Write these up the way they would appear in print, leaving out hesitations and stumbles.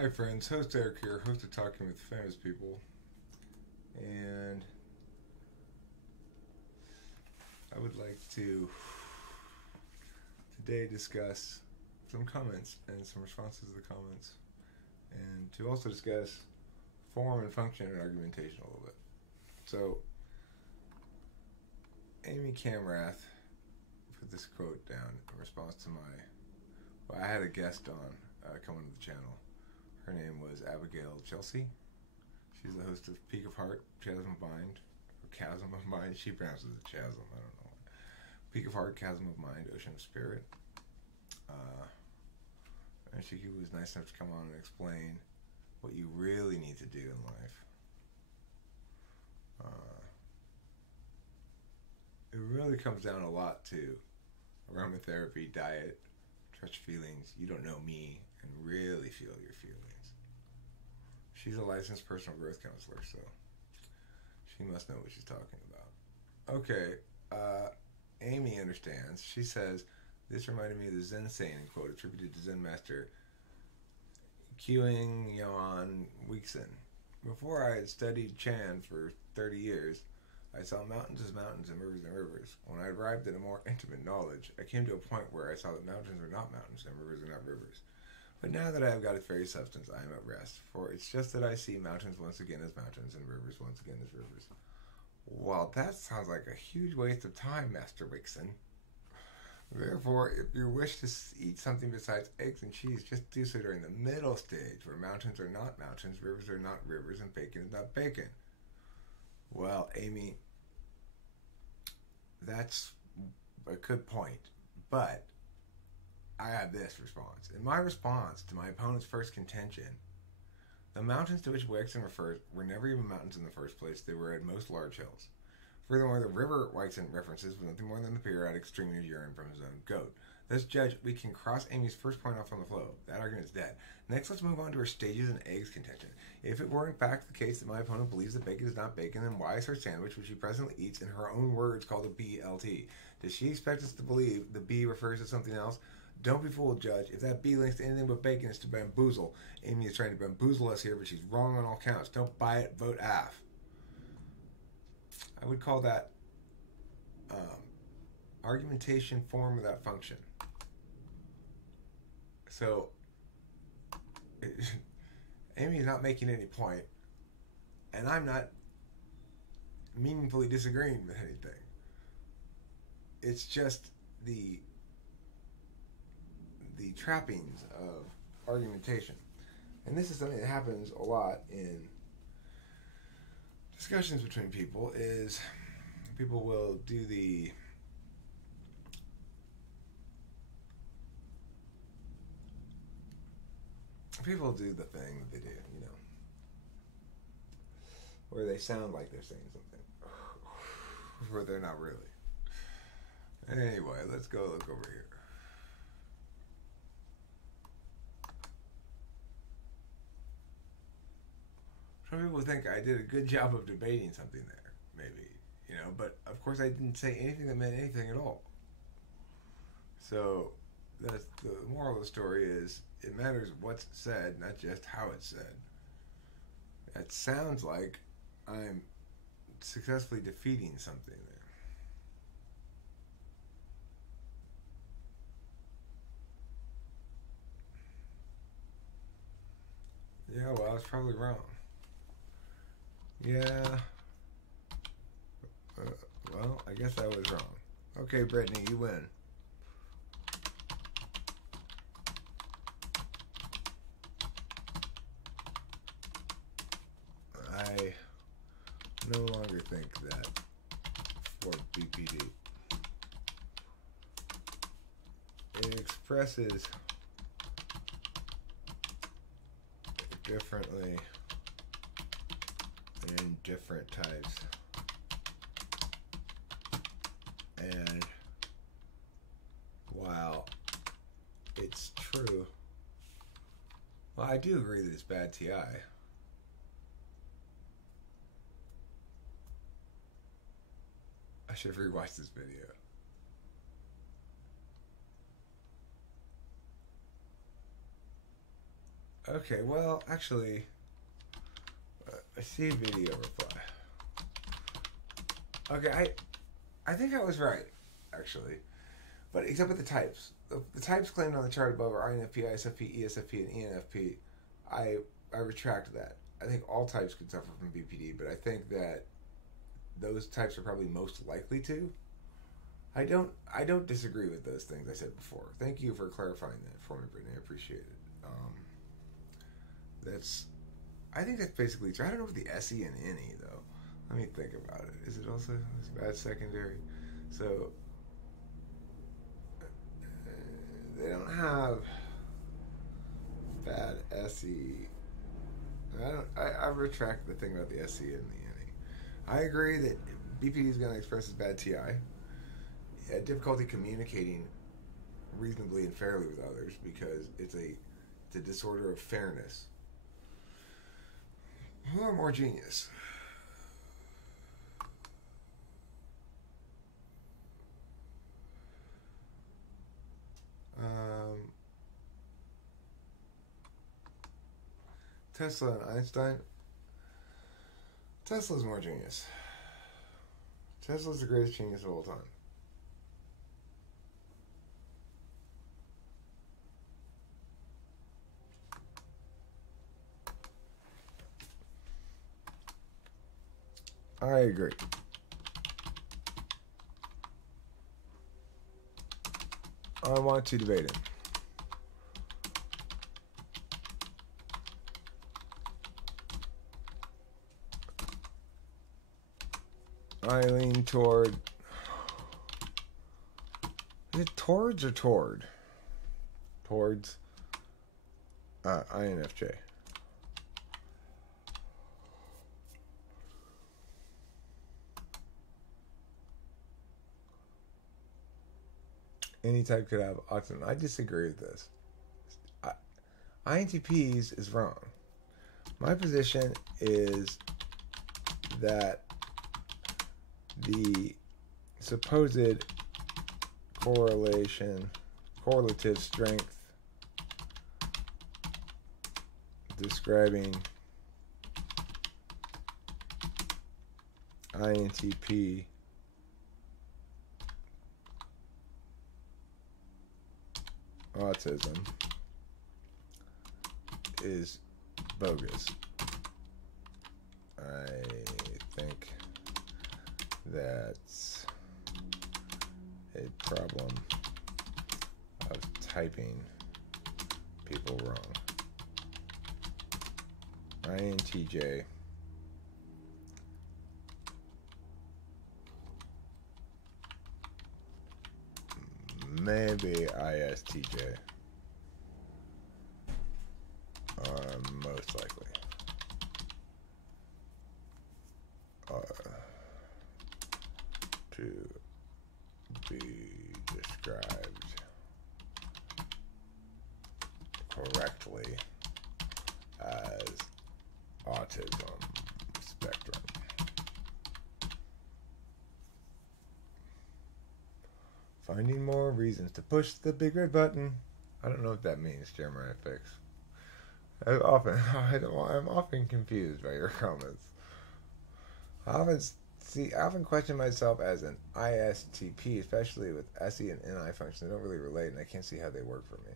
Hi friends, host Eric here, host of Talking with Famous People, and I would like to today discuss some comments and some responses to the comments, and to also discuss form and function and argumentation a little bit. So, Amy Camrath put this quote down in response to I had a guest on coming to the channel. Her name was Abigail Chelsea. She's the host of Peak of Heart, Chasm of Mind, or Chasm of Mind. She pronounces it Chasm, I don't know. Peak of Heart, Chasm of Mind, Ocean of Spirit. And she was nice enough to come on and explain what you really need to do in life. It really comes down a lot to aromatherapy, diet, trust feelings, you don't know me, and really feel your feelings. She's a licensed personal growth counselor, so she must know what she's talking about. Okay, Amy understands. She says, this reminded me of the Zen saying, quote, attributed to Zen master Kyung Yon Weekson. Before I had studied Chan for 30 years, I saw mountains as mountains and rivers. When I arrived at a more intimate knowledge, I came to a point where I saw that mountains are not mountains and rivers are not rivers. But now that I have got its very substance, I am at rest, for it's just that I see mountains once again as mountains and rivers once again as rivers. Well, that sounds like a huge waste of time, Master Wixon. Therefore, if you wish to eat something besides eggs and cheese, just do so during the middle stage, where mountains are not mountains, rivers are not rivers, and bacon is not bacon. Well, Amy, that's a good point, but I have this response. In my response to my opponent's first contention, the mountains to which Wexon refers were never even mountains in the first place. They were at most large hills. Furthermore, the river Wexon references was nothing more than the periodic streaming of urine from his own goat. Thus, Judge, we can cross Amy's first point off on the flow. That argument is dead. Next, let's move on to her stages and eggs contention. If it were in fact the case that my opponent believes that bacon is not bacon, then why is her sandwich, which she presently eats in her own words, called a BLT? Does she expect us to believe the B refers to something else? Don't be fooled, Judge. If that B links to anything but bacon, it's to bamboozle. Amy is trying to bamboozle us here, but she's wrong on all counts. Don't buy it, vote AF. I would call that argumentation form without function. So, Amy is not making any point, and I'm not meaningfully disagreeing with anything. It's just the trappings of argumentation. And this is something that happens a lot in discussions between people, is people will do the thing that they do, you know, where they sound like they're saying something, where they're not really. Anyway, let's go look over here. Some people think I did a good job of debating something there, maybe, you know, but of course I didn't say anything that meant anything at all. So, that's the moral of the story is, it matters what's said, not just how it's said. It sounds like I'm successfully defeating something there. Yeah, well, I was probably wrong. Yeah. Well, I guess I was wrong. Okay, Brittany, you win. I no longer think that for BPD. It expresses differently in different types, and while it's true, well, I do agree that it's bad TI. I should rewatch this video. Okay, well, actually, I see video reply. Okay, I think I was right, actually. But except with the types. The types claimed on the chart above are INFP, ISFP, ESFP, and ENFP. I retract that. I think all types could suffer from BPD, but I think that those types are probably most likely to. I don't disagree with those things I said before. Thank you for clarifying that for me, Brittany. I appreciate it. That's I think that's basically true. I don't know if the SE and NE though. Let me think about it. Is it also bad secondary? So they don't have bad SE. I retract the thing about the SE and the NE. I agree that BPD is going to express as bad TI. Difficulty communicating reasonably and fairly with others because it's a disorder of fairness. Who are more genius? Tesla and Einstein. Tesla's more genius. Tesla's the greatest genius of all time. I agree. I want to debate it. I lean toward. Is it towards or toward? Towards INFJ. Any type could have autism. I disagree with this. INTPs is wrong. My position is that the supposed correlative strength describing INTP autism is bogus. I think that's a problem of typing people wrong. INTJ maybe ISTJ most likely to be described correctly as autism spectrum. Finding more reasons to push the big red button. I don't know what that means, Jeremiah Fix. I'm often confused by your comments. I often question myself as an ISTP, especially with SE and NI functions. They don't really relate, and I can't see how they work for me.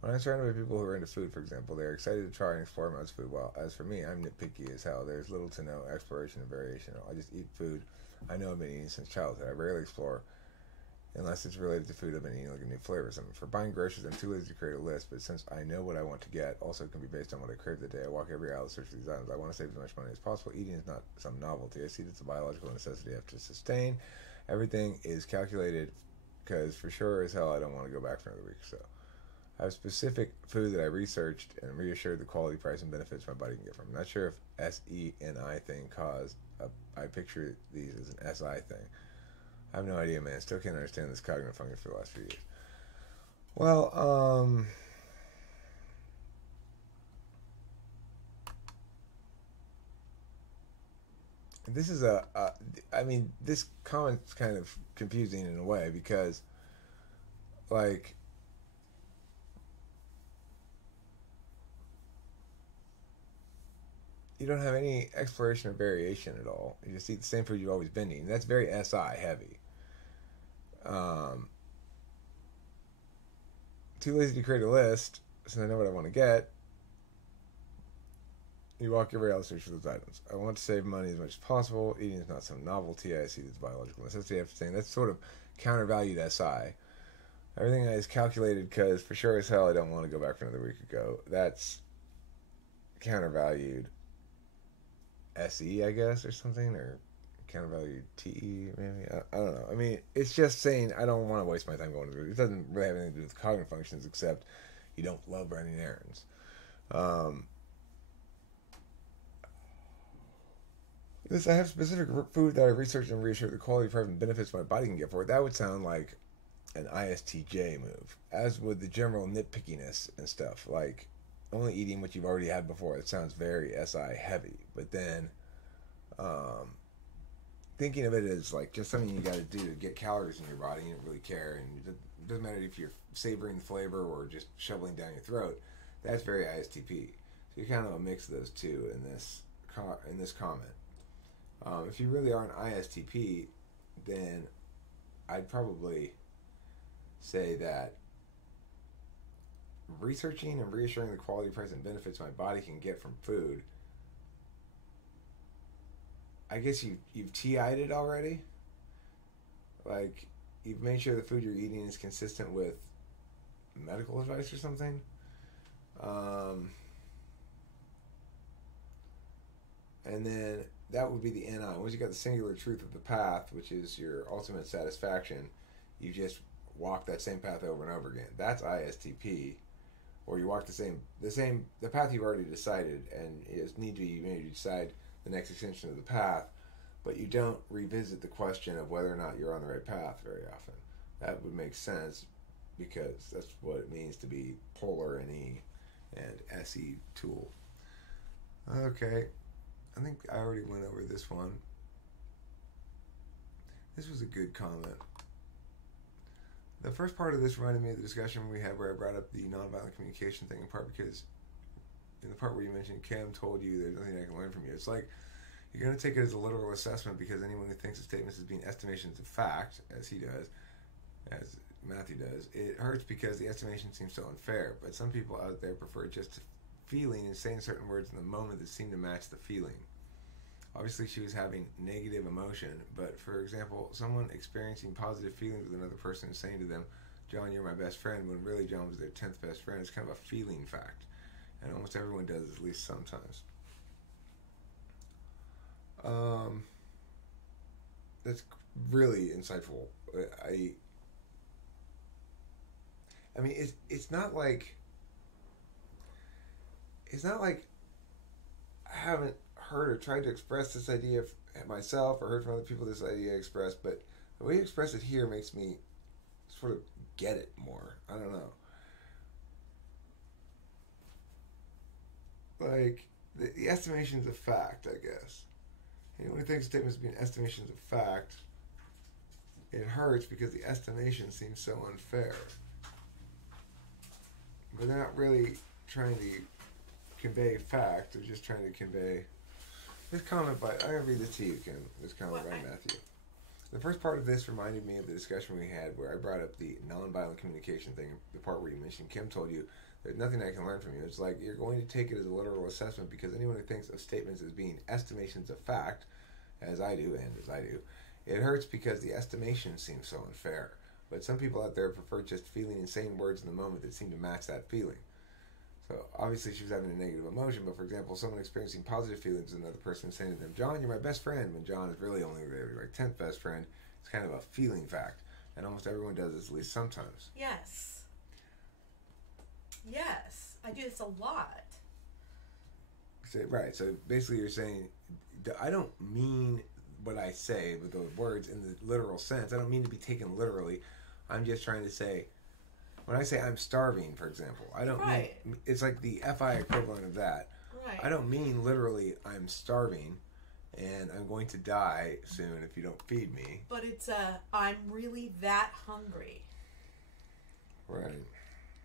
When I'm surrounded by people who are into food, for example, they're excited to try and explore amounts of food. While as for me, I'm nitpicky as hell. There's little to no exploration and variation. I just eat food I know I've been eating since childhood. I rarely explore unless it's related to food I've been eating, like a new flavor or something. For buying groceries, I'm too lazy to create a list, but since I know what I want to get, also it can be based on what I crave that day. I walk every aisle to search for these items. I want to save as much money as possible. Eating is not some novelty. I see that it's a biological necessity I have to sustain. Everything is calculated because for sure as hell I don't want to go back for another week. So I have specific food that I researched and reassured the quality, price, and benefits my body can get from. I'm not sure if SENI thing caused I picture these as an SI thing. I have no idea, man. Still can't understand this cognitive function for the last few years. Well, this is I mean, this comment's kind of confusing in a way because, like, you don't have any exploration or variation at all. You just eat the same food you've always been eating. That's very SI heavy. Too lazy to create a list, so I know what I want to get. You walk every hour search for those items. I want to save money as much as possible. Eating is not some novelty. I see this biological necessity. I have to say that's sort of countervalued SI. Everything is calculated because for sure as hell I don't want to go back for another week ago. That's countervalued SE, I guess, or something, or countervalued TE, maybe. I don't know. I mean, it's just saying I don't want to waste my time going to the. It doesn't really have anything to do with cognitive functions except you don't love running errands. I have specific food that I researched and reassured the quality, price, and benefits my body can get for it. That would sound like an ISTJ move, as would the general nitpickiness and stuff. Like only eating what you've already had before. It sounds very SI heavy. But then thinking of it as like just something you got to do to get calories in your body, you don't really care, and it doesn't matter if you're savoring the flavor or just shoveling down your throat. That's very ISTP. So you're kind of a mix of those two in this comment. If you really are an ISTP, then I'd probably say that researching and reassuring the quality, price, and benefits my body can get from food. I guess you've TI'd it already. Like you've made sure the food you're eating is consistent with medical advice or something. And then that would be the NI. Once you got the singular truth of the path, which is your ultimate satisfaction, you just walk that same path over and over again. That's ISTP. Or you walk the path you've already decided, and it's need to be maybe decide the next extension of the path, but you don't revisit the question of whether or not you're on the right path very often. That would make sense because that's what it means to be polar NE and SE tool. Okay. I think I already went over this one. This was a good comment. The first part of this reminded me of the discussion we had where I brought up the nonviolent communication thing, in part because in the part where you mentioned Kim told you there's nothing I can learn from you. It's like you're going to take it as a literal assessment because anyone who thinks of statements as being estimations of fact, as he does, as Matthew does, it hurts because the estimation seems so unfair. But some people out there prefer just feeling and saying certain words in the moment that seem to match the feeling. Obviously, she was having negative emotion, but for example, someone experiencing positive feelings with another person and saying to them, John, you're my best friend, when really John was their 10th best friend, is kind of a feeling fact. And almost everyone does, at least sometimes. That's really insightful. I mean, it's not like I haven't heard or tried to express this idea myself or heard from other people this idea expressed, but the way you express it here makes me sort of get it more. I don't know. Like, the estimations of fact, I guess. Anyone who thinks statements being estimations of fact, it hurts because the estimation seems so unfair. But they're not really trying to convey fact, they're just trying to convey. This comment by, I'm going to read this to you, Kim. This comment by Matthew. The first part of this reminded me of the discussion we had where I brought up the nonviolent communication thing, the part where you mentioned Kim told you, there's nothing I can learn from you. It's like you're going to take it as a literal assessment because anyone who thinks of statements as being estimations of fact, as I do, it hurts because the estimation seems so unfair. But some people out there prefer just feeling and saying words in the moment that seem to match that feeling. So obviously she was having a negative emotion, but for example, someone experiencing positive feelings with another person saying to them, John, you're my best friend, when John is really only their 10th best friend, it's kind of a feeling fact. And almost everyone does this at least sometimes. Yes. I do this a lot. Right, so basically you're saying, I don't mean what I say with those words in the literal sense. I don't mean to be taken literally. I'm just trying to say, when I say I'm starving, for example, I don't mean, it's like the FI equivalent of that. Right. I don't mean literally I'm starving and I'm going to die soon if you don't feed me. But it's I'm really that hungry. Right.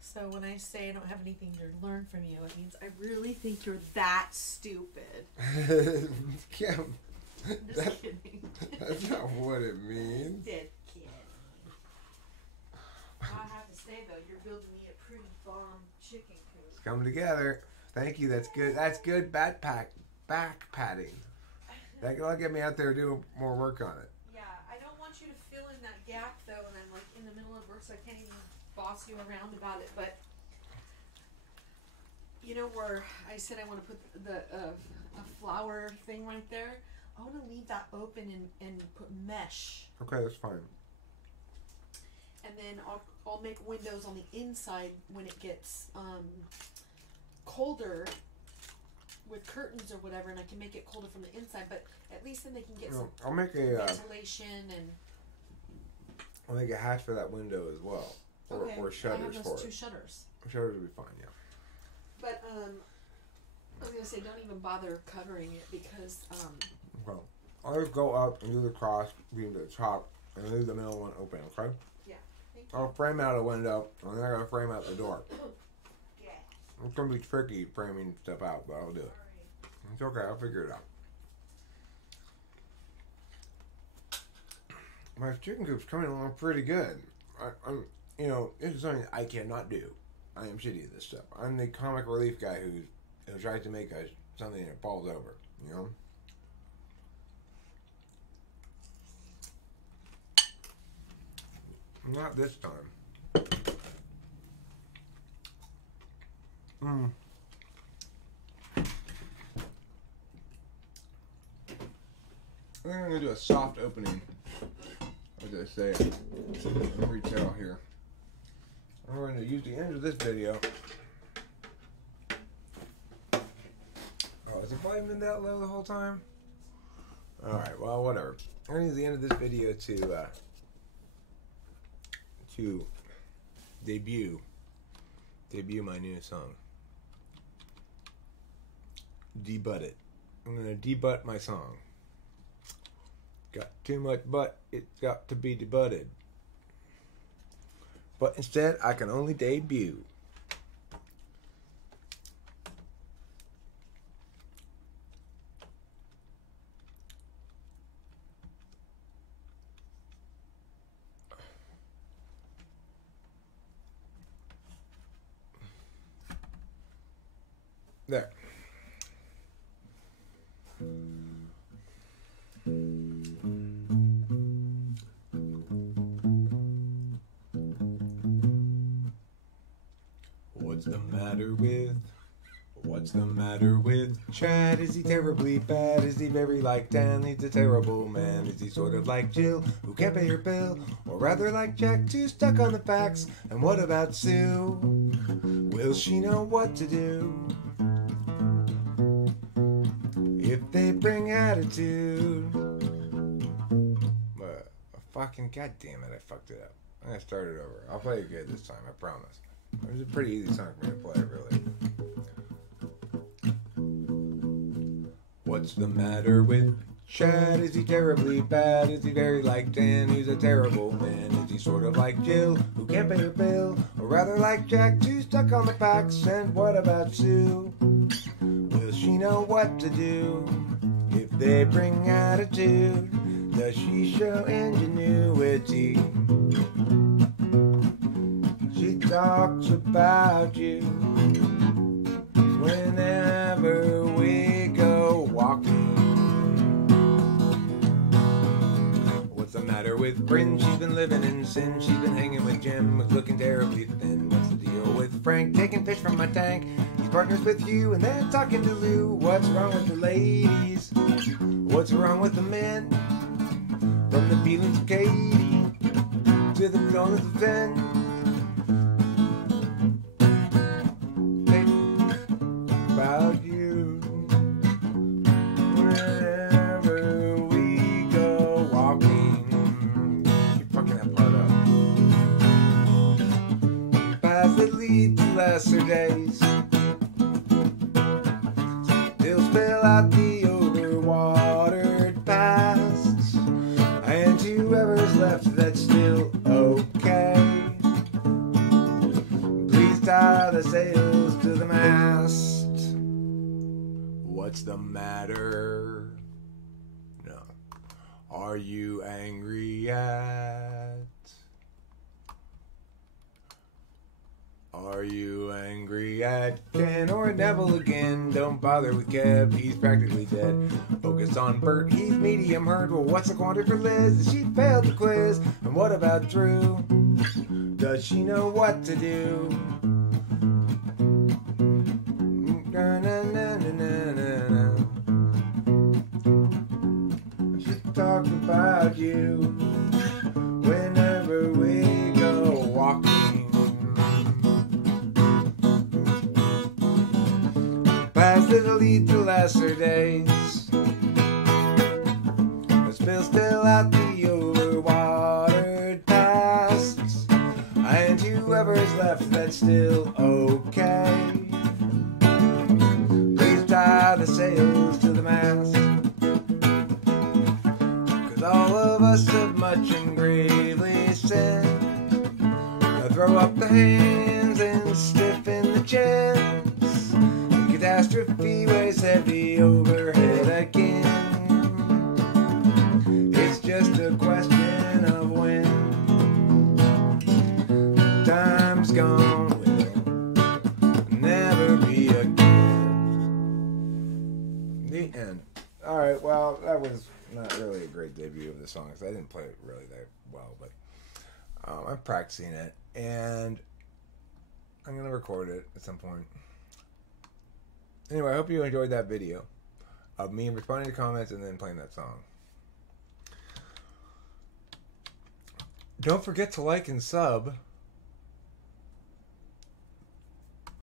So when I say I don't have anything to learn from you, it means I really think you're that stupid. Kim, Just kidding. that's not what it means. Dead kid. I have to say though, you're building me a pretty bomb chicken coop. It's coming together. Thank you. That's good. That's good back patting. That'll get me out there doing more work on it. Yeah, I don't want you to fill in that gap though, and I'm like in the middle of work, so I can't even boss you around about it. But you know where I said I want to put the a flower thing right there? I want to leave that open and put mesh. Okay, that's fine. And then I'll make windows on the inside when it gets colder with curtains or whatever, and I can make it colder from the inside. But at least then they can get some I'll make a ventilation and. I'll make a hatch for that window as well, or shutters I have for those it. 2 shutters. Shutters would be fine, yeah. But I was gonna say don't even bother covering it because Well, I'll just go up and do the cross, leave the top, and leave the middle one open. Okay. yeah. Thank you. I'll frame out a window, and then I gotta frame out the door. Yeah. It's gonna be tricky framing stuff out, but I'll do it. Sorry. It's okay. I'll figure it out. My chicken coop's coming along pretty good. I'm, this is something I cannot do. I am shitty at this stuff. I'm the comic relief guy who tries to make something that falls over. You know. Not this time. I think I'm going to do a soft opening, as I say, in retail here. I'm going to use the end of this video. Oh, is the volume been that low the whole time? Alright, well, whatever. I'm going to use the end of this video to debut my new song. Debutt it. I'm going to debutt my song. Got too much butt, it's got to be debutted. But instead, I can only debut. There. What's the matter with Chad? Is he terribly bad? Is he very like Dan? He's a terrible man. Is he sort of like Jill, who can't pay her bill? Or rather like Jack, too stuck on the facts? And what about Sue? Will she know what to do if they bring attitude? Fucking goddamn it, I fucked it up. I'm gonna start it over. I'll play it good this time, I promise. It was a pretty easy song for me to play, really. What's the matter with Chad? Is he terribly bad? Is he very like Dan, who's a terrible man? Is he sort of like Jill, who can't pay her bill? Or rather like Jack, too stuck on the facts? And what about Sue? Will she know what to do if they bring attitude? Does she show ingenuity? She talks about you whenever we go walking. What's the matter with Bryn? She's been living in sin. She's been hanging with Jim, who's looking terribly thin. What's the deal with Frank? Taking fish from my tank. He's partners with you and then talking to Lou. What's wrong with the ladies? What's wrong with the men? From the feelings of Katie to the feelings of Jen. About you whenever we go walking. Keep fucking that part up. Paths that lead to lesser days still spill out the overwatered pasts, and whoever's left that's still okay, please What's the matter? No. Are you angry at? Are you angry at Ken or Neville again? Don't bother with Kev, he's practically dead. Focus on Bert, he's medium hurt. Well, what's the quandary for Liz? She failed the quiz. And what about Drew? Does she know what to do? Na, na, na, na, na, na. I should talk about you whenever we go walking. Paths that'll lead to lesser days. But still out the overwatered pasts. And whoever's left, that's still okay. Please tie the sails to the mast. 'Cause all of us have much and gravely sinned. Now throw up the hands and stiffen the chins. Catastrophe weighs heavy overhead again. It's just a question of when. Time's gone, will never be again. The end. Alright, well, that was not really a great debut of the song, because I didn't play it really that well, but I'm practicing it, and I'm going to record it at some point. Anyway, I hope you enjoyed that video of me responding to comments and then playing that song. Don't forget to like and sub.